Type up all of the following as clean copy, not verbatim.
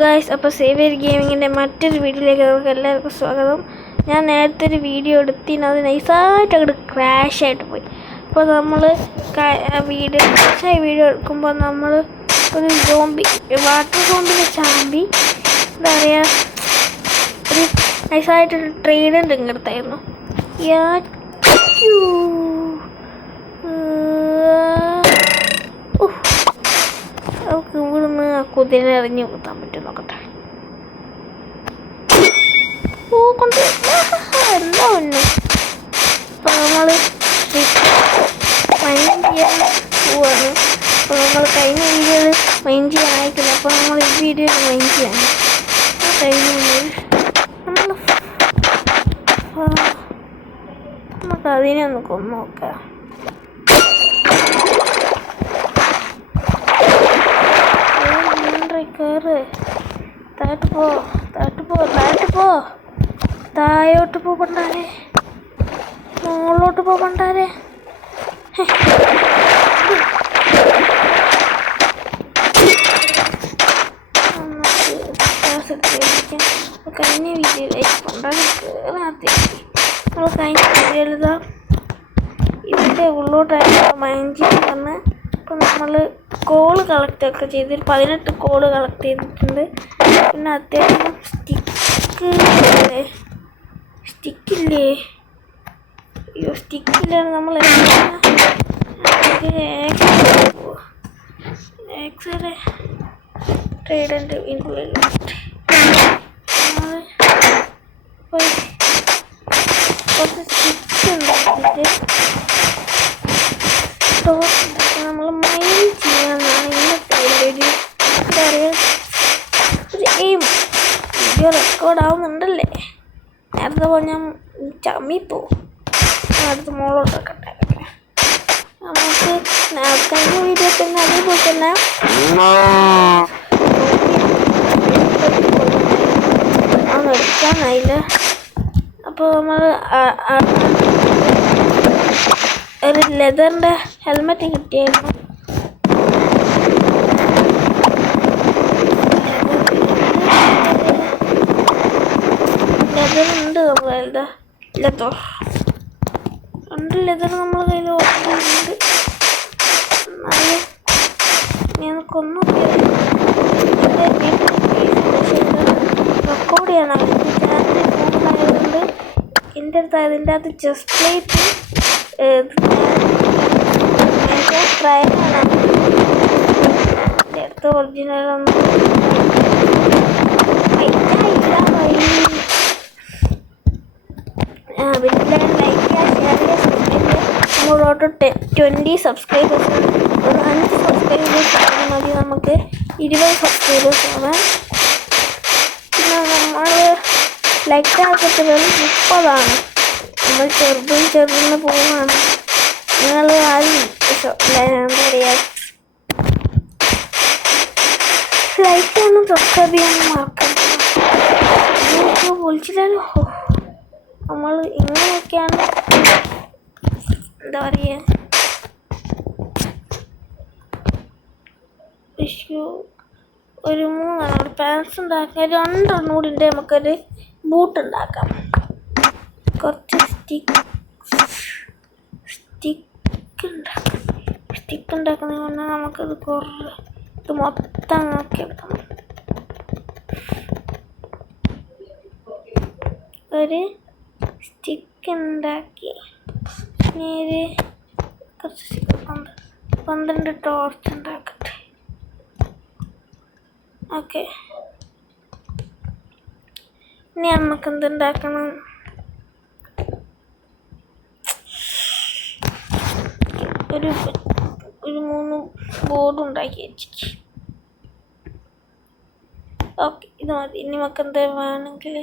Guys, അപ്പോൾ Xavier ഗെയിമിങ്ങിൻ്റെ മറ്റൊരു വീഡിയോയിലേക്ക് നമുക്ക് എല്ലാവർക്കും സ്വാഗതം. ഞാൻ നേരത്തെ ഒരു വീഡിയോ എടുത്തിന് അത് നൈസായിട്ട് അങ്ങോട്ട് ക്രാഷായിട്ട് പോയി. അപ്പോൾ നമ്മൾ വീഡിയോ എടുക്കുമ്പോൾ നമ്മൾ ഒരു സോംബി, വാട്ടർ സോംബിനെ ചാമ്പി എന്താ പറയുക, ഒരു നൈസായിട്ടൊരു ട്രെയിനുണ്ട് ഇങ്ങടുത്തായിരുന്നു. നമുക്ക് ഇവിടുന്ന് ആ കുതിര എറിഞ്ഞ് കുത്താൻ പറ്റും നോക്കട്ടെ. കൊണ്ട് എന്താ ഒന്നും അപ്പോൾ നമ്മൾ മൈൻഡ് ചെയ്യാൻ പോവാണ്. അപ്പോൾ നമ്മൾ കഴിഞ്ഞ വീഡിയോയിൽ മൈൻഡ് ചെയ്യാൻ അയക്കില്ല. അപ്പോൾ നമ്മൾ ഈ വീഡിയോയിൽ മൈൻഡ് ചെയ്യാണ്. നമുക്ക് അതിനെ ഒന്ന് കൊന്നു നോക്കാം. കയറ്, താഴോട്ട് പോ, താഴോട്ട് പോ പണ്ടാരെ, മുകളിലോട്ട് പോ പണ്ടാരെ. കഴിഞ്ഞ വീഡിയോയിലേക്ക് പണ്ടാരെ കയറാത്തി. നമ്മൾ കഴിഞ്ഞ വീഡിയോയിൽ ഇതിൻ്റെ ഉള്ളോട്ടായിട്ട് മൈൻഡ് പറഞ്ഞ് ഇപ്പം നമ്മൾ കോള് കളക്റ്റൊക്കെ ചെയ്ത് 18 കോള് കളക്ട് ചെയ്തിട്ടുണ്ട്. പിന്നെ അത്യാവശ്യം സ്റ്റിക്കില്ലേ, അയ്യോ സ്റ്റിക്കില്ലാണ് നമ്മൾ ട്രേഡൻ്റ് കുറച്ച് സ്റ്റിക്ക് ഉണ്ടാക്കിയിട്ട് നമ്മൾ മൈൻഡ് ചെയ്യാമെന്നാണ് ഇന്നത്തെ വീഡിയോ. എന്താ പറയുക, ഒരു എയിം. Video record ആവുന്നുണ്ടല്ലേ? നേരത്തെ പറഞ്ഞാൽ ചമ്മിപ്പോവും. അടുത്ത് മോളോട്ടൊക്കെ ഉണ്ടാക്കട്ടെ. നമുക്ക് കഴിഞ്ഞ വീഡിയോ തന്നെ അതേപോലെ തന്നെ അതൊന്നും എടുക്കാനായില്ല. അപ്പോൾ നമ്മൾ ഒരു ലെതറിൻ്റെ ഹെൽമെറ്റ് കിട്ടിയായിരുന്നു. ലെതറുണ്ട് നമ്മുടെ കയ്യിൽ, ലെതർ നമ്മുടെ കയ്യിൽ ഉണ്ട്. എന്നാലും ഞങ്ങൾക്കൊന്നും റെക്കോർഡ് ചെയ്യാനാണ് ഫോണായതുകൊണ്ട് എൻ്റെ അടുത്ത് അതിൻ്റെ അകത്ത് ചെസ്റ്റ് പ്ലേറ്റ് ട്രയലാണ്. എൻ്റെ അടുത്ത് ഒറിജിനലൊന്നും പിന്നെ ലൈക്ക് ചെയ്യുക, ഷെയർ ചെയ്യുക. നമ്മളോട്ട് 20 സബ്സ്ക്രൈബേഴ്സ്, ഒരു 5 സബ്സ്ക്രൈബേഴ്സ് ആയാൽ മതി നമുക്ക് 20 സബ്സ്ക്രൈബേഴ്സ് ആവാൻ. പിന്നെ നമ്മൾ ലൈക്ക് ആക്കത്തുകൾ 30ആണ്. നമ്മൾ ചെറുതിന് പോവുകയാണ്. നിങ്ങൾ ആരും എന്താ പറയുക, ലൈക്ക് ചെയ്യാനും സബ്സ്ക്രൈബ് ചെയ്യാനും മറക്കരുത്. വിളിച്ചില്ലല്ലോ. നമ്മൾ ഇങ്ങനെയൊക്കെയാണ് എന്താ പറയുക, ഒരു 3 പാൻസ് ഉണ്ടാക്കാം. 2 കൂടി ഉണ്ട്. നമുക്കൊരു ബൂട്ട് ഉണ്ടാക്കാം. കുറച്ച് സ്റ്റിക്ക് ഉണ്ടാക്കുന്നത് കൊണ്ട് നമുക്കത് ഇത് മൊത്തം ആക്കി എടുക്കണം. ഒരു സ്റ്റിക്ക് ഉണ്ടാക്കി നേരെ കുറച്ച് 12 ടോർച്ച് ഉണ്ടാക്കട്ടെ. ഓക്കെ, ഇനി നമുക്ക് എന്തുണ്ടാക്കണം? ഒരു 3 ബോർഡ് ഉണ്ടാക്കി വെച്ചിട്ട്. ഓക്കെ, ഇത് മതി. ഇനി നമുക്ക് എന്താ വേണമെങ്കിൽ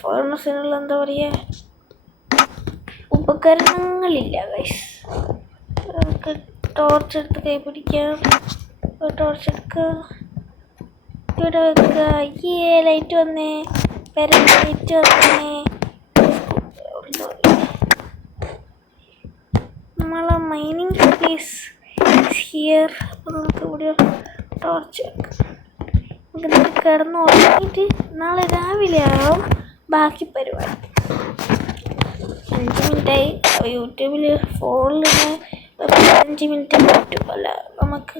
ഫേണസിനുള്ള എന്താ പറയുക, ഉപകരണങ്ങളില്ല ഗൈസ്. നമുക്ക് ടോർച്ച് എടുത്ത് കൈ പിടിക്കാം. ടോർച്ച് എടുക്കുക, ഇവിടെ വെക്കുക. ലൈറ്റ് വന്നേ, ലൈറ്റ് വന്നേ. നമ്മളെ മൈനിങ് പ്ലേസ് ഹിയർ. അപ്പോൾ നമുക്ക് ഇവിടെ ടോർച്ച് നമുക്ക് കിടന്ന് ഉറങ്ങിയിട്ട് നാളെ രാവിലെ ആവും ബാക്കി പരിപാടി. 5 മിനിറ്റായി യൂട്യൂബിൽ ഫോണിൽ 5 മിനിറ്റ് പറ്റും. അല്ല നമുക്ക്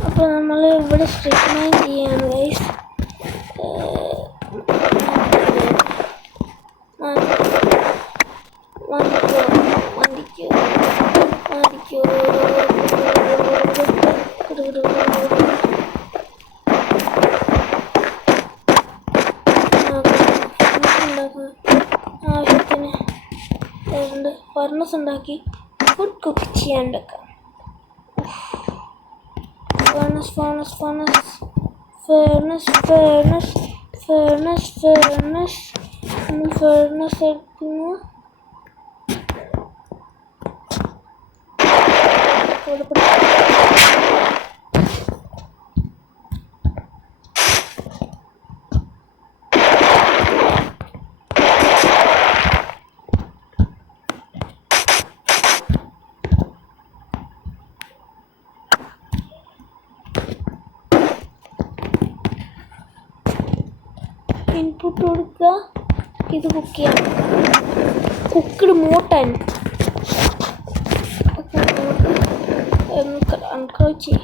അപ്പോൾ നമ്മൾ ഇവിടെ സ്ട്രിപ്പ് മൈൻ ചെയ്യാണ് ഗൈസ്. ആവശ്യത്തിന് ഫർണസ് ഉണ്ടാക്കി ഫുഡ് കുക്ക് ചെയ്യാണ്ടൊക്കെ. Furnace furnace furnace furnace furnace furnace furnace furnace എടുക്കുന്നു. ഇൻപുട്ട് കൊടുക്കുക. ഇത് കുക്ക് ചെയ്യാം. കുക്ക്ഡ് മോട്ടൻ അൺകോച്ച്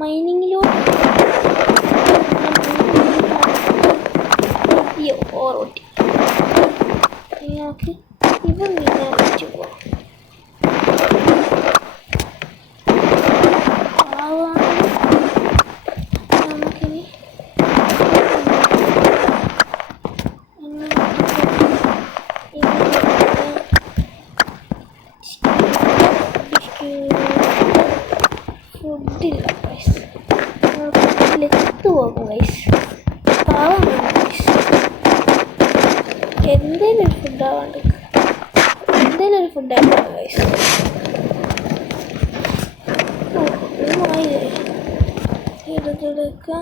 മൈനിങ്ങിലോ ഓറോട്ടി നമുക്ക് ഇവ മീനെ വെച്ച് പോവാം. ഫുഡില്ല ഗൈസ്, ഫുഡിലെത്തു പോകും ഗൈസ്. പാവമാണ് ഗൈസ്. എന്തേലും ഒരു ഫുഡാവാണ്ട്, എന്തേലും ഒരു ഫുഡാവാണ്ട് ഗൈസ്. എടുക്കുക.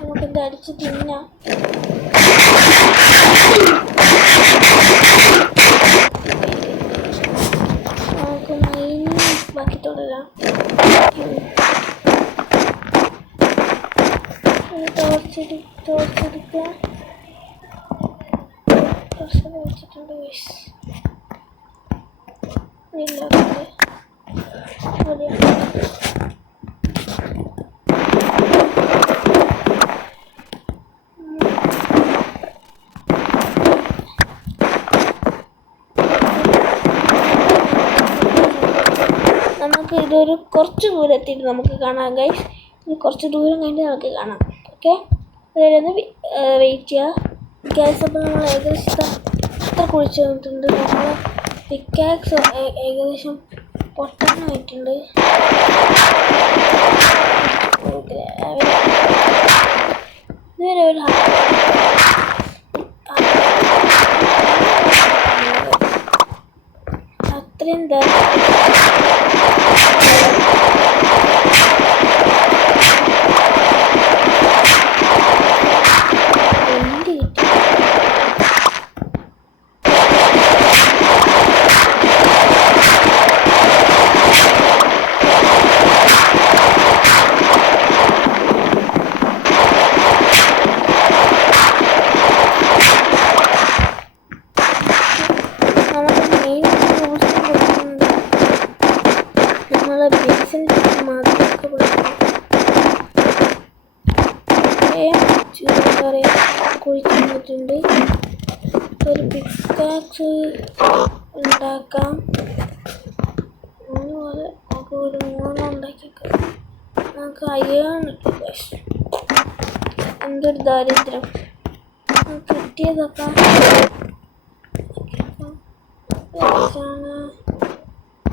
നമുക്കിത് അടിച്ച് തിന്നാം. നമുക്ക് മൈനിങ് ബാക്കി തുടരാം. ടോർച്ചെടുക്കുക. ടോർച്ച് വെച്ചിട്ടുണ്ട് ഗൈസ്. ഇല്ലാതെ നമുക്ക് ഇതൊരു കുറച്ച് ദൂരം എത്തിയിട്ട് നമുക്ക് കാണാം ഗൈസ്. ഇത് കുറച്ച് ദൂരം കഴിഞ്ഞ് നമുക്ക് കാണാം. ഓക്കെ, അതിലൊന്ന് വെയിറ്റ് ചെയ്യുക ഗൈസ്. അപ്പോൾ നമ്മൾ ഏകദേശം എത്ര കുഴിച്ച് വന്നിട്ടുണ്ട്. നമ്മൾ പിക്കാക്സ് ഏകദേശം പൊട്ടാനായിട്ടുണ്ട്. ഇതുവരെ ഒരു അത്രയും കുഴിച്ച് വന്നിട്ടുണ്ട്. ഒരു പിക്കാക്സ് ഉണ്ടാക്കാം. അതുപോലെ നമുക്ക് ഒരു 3 ഉണ്ടാക്കിയേക്കാം. നമുക്ക് അയ്യാണ് എന്തൊരു ദാരിദ്ര്യം. കിട്ടിയതൊക്കെ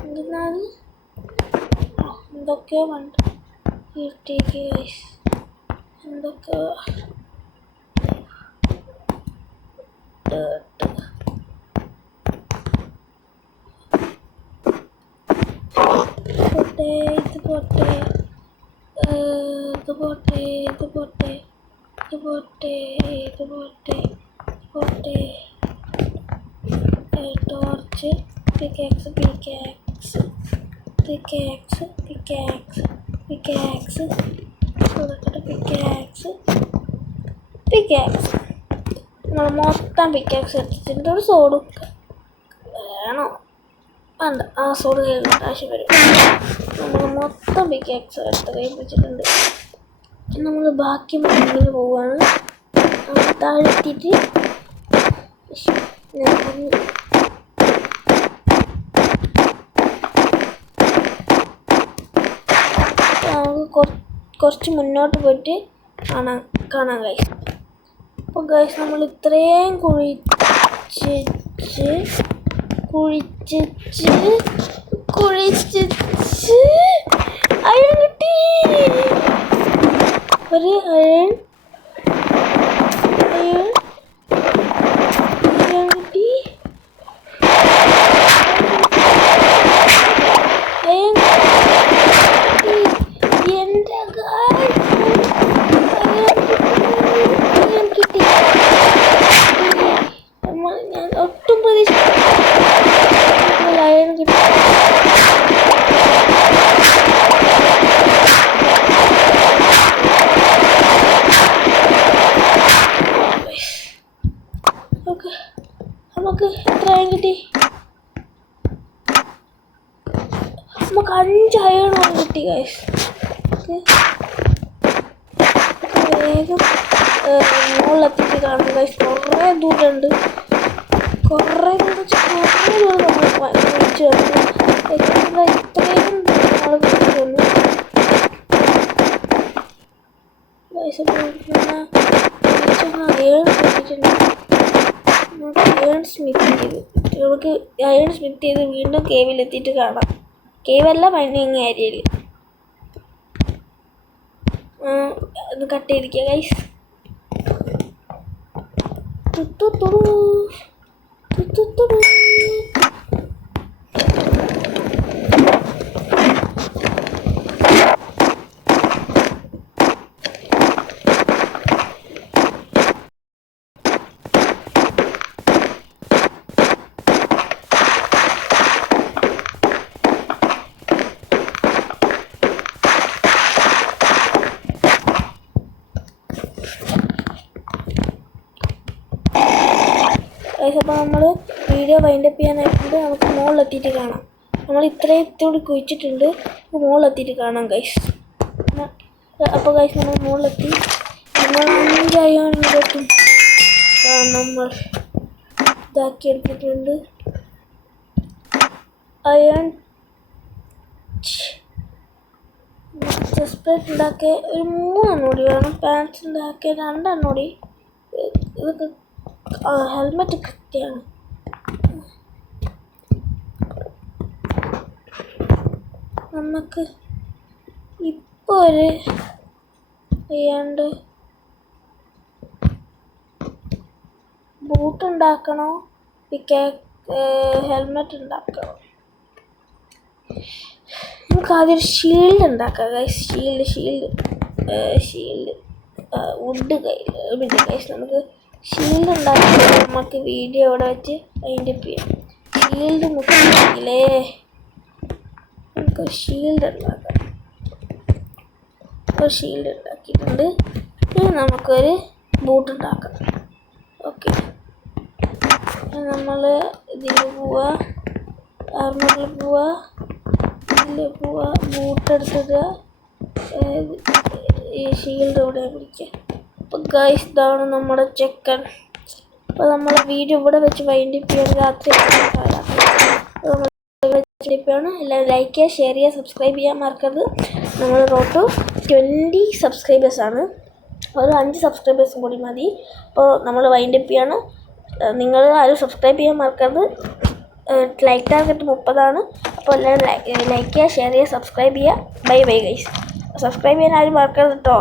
എന്തിനാണ് എന്തൊക്കെയോ വേണ്ട കിട്ടിയേക്ക് ഗൈസ്. എന്തൊക്കെ പോട്ടെ, ഇത് പോട്ടെ, ഇത് പോട്ടെ, ഇത് പോട്ടെ. പോട്ടെ ടോർച്ച് പിക്കാക്സ് നമ്മൾ മൊത്തം പിക്കാക്സ് എടുത്തിട്ടുണ്ട്. ഒരു സോഡും വേണോ വേണ്ട, ആ സോഡ് കയ്യിൽ ആവശ്യം വരും. നമ്മൾ മൊത്തം പിക്കാക്സ് എടുത്ത് കൈ പിടിച്ചിട്ടുണ്ട്. നമ്മൾ ബാക്കി മണ്ണിന് പോവുകയാണ്. താഴെത്തിയിട്ട് നമുക്ക് കുറച്ച് മുന്നോട്ട് പോയിട്ട് കാണാം ഗൈസ്. അപ്പോൾ ഗൈസ് നമ്മൾ ഇത്രയും കുഴിച്ച് അയൺ കിട്ടി. ഒരു അയൺ കിട്ടി. എൻ്റെ കിട്ടി. ഞാൻ ഒട്ടും പ്രതീക്ഷിച്ചില്ല അയൺ കിട്ടി. നമുക്ക് എത്ര അയൺ കിട്ടി? നമുക്ക് 5 അയണോളം കിട്ടി ഗൈസ്. വേഗം മുകളിലെത്തിയിട്ട് കാണും ഗൈസ്. കുറേ ദൂരമുണ്ട്. കുറേ ദൂരം നമ്മൾ വിളിച്ചു ഇത്രയും ആൾ വിളിച്ചു ഗൈസ്. നമുക്ക് അയൺ സ്മിത്ത് ചെയ്ത് വീണ്ടും കേവിലെത്തിയിട്ട് കാണാം. കേവല്ല മൈനിങ് ഏരിയയിൽ ഒന്ന് കട്ട് ചെയ്തിരിക്കുക ഗൈസ്. അപ്പോൾ നമ്മൾ വീഡിയോ വൈൻഡപ്പ് ചെയ്യാനായിട്ടുണ്ട്. നമുക്ക് മുകളിലെത്തിയിട്ട് കാണാം. നമ്മൾ ഇത്രയും ഇത്തോട് കുഴിച്ചിട്ടുണ്ട്. മുകളിലെത്തിയിട്ട് കാണാം ഗൈസ്. അപ്പോൾ ഗൈസ് നമ്മൾ മുകളിലെത്തി. നമ്മൾ 5 അയൺ പറ്റും നമ്മൾ ഇതാക്കി എടുത്തിട്ടുണ്ട്. അയൺ ചെസ്റ്റ് ഉണ്ടാക്കിയ ഒരു 3 എണ്ണം കൂടി വേണം. പാൻസ് ഉണ്ടാക്കിയ 2 എണ്ണം കൂടി. ഇതൊക്കെ ഹെൽമെറ്റ് കൃത്യമാണ്. നമുക്ക് ഇപ്പോൾ ഒരു ചെയ്യാണ്ട് ബൂട്ട് ഉണ്ടാക്കണോ ഹെൽമെറ്റ് ഉണ്ടാക്കണോ? നമുക്ക് ആദ്യം ഒരു ഷീൽഡ് ഉണ്ടാക്കാം ഗൈസ്. Shield wood guys. നമുക്ക് ഷീൽഡ് ഉണ്ടാക്കി നമുക്ക് വീഡിയോ ഇവിടെ വെച്ച് വൈൻഡപ്പ് ചെയ്യാം. ഷീൽഡ് മുട്ടില്ലെങ്കിലേ നമുക്ക് ഷീൽഡ് ഉണ്ടാക്കാം. ഒരു ഷീൽഡ് ഉണ്ടാക്കിയിട്ടുണ്ട്. ഇനി നമുക്കൊരു ബൂട്ട് ഉണ്ടാക്കാം. ഓക്കെ, നമ്മൾ ഇതിൽ പോവുക, ആർമറിൽ പോവുക, ഇതിൽ പോവുക, ബൂട്ട് എടുത്തിടുക, ഈ ഷീൽഡ് ഇവിടെ പിടിക്കുക. അപ്പോൾ ഗൈസ് ഇതാണ് നമ്മുടെ ചെക്കൻ. അപ്പോൾ നമ്മൾ വീഡിയോ ഇവിടെ വെച്ച് വൈൻഡപ്പ് ചെയ്യാൻ രാത്രി എല്ലാവരും ലൈക്ക് ചെയ്യുക, ഷെയർ ചെയ്യുക, സബ്സ്ക്രൈബ് ചെയ്യാൻ മറക്കരുത്. നമ്മൾ റോഡ് ടു 20 സബ്സ്ക്രൈബേഴ്സാണ്. ഒരു 5 സബ്സ്ക്രൈബേഴ്സും കൂടി മതി. അപ്പോൾ നമ്മൾ വൈൻഡപ്പ് ചെയ്യാണ്. നിങ്ങൾ ആരും സബ്സ്ക്രൈബ് ചെയ്യാൻ മറക്കരുത്. ലൈക്ക് ടാർഗറ്റ് 30 അപ്പോൾ എല്ലാവരും ലൈക്ക് ചെയ്യുക, ഷെയർ ചെയ്യുക, സബ്സ്ക്രൈബ് ചെയ്യുക. Bye bye guys. സബ്സ്ക്രൈബ് ചെയ്യാൻ ആരും മറക്കരുത് കേട്ടോ.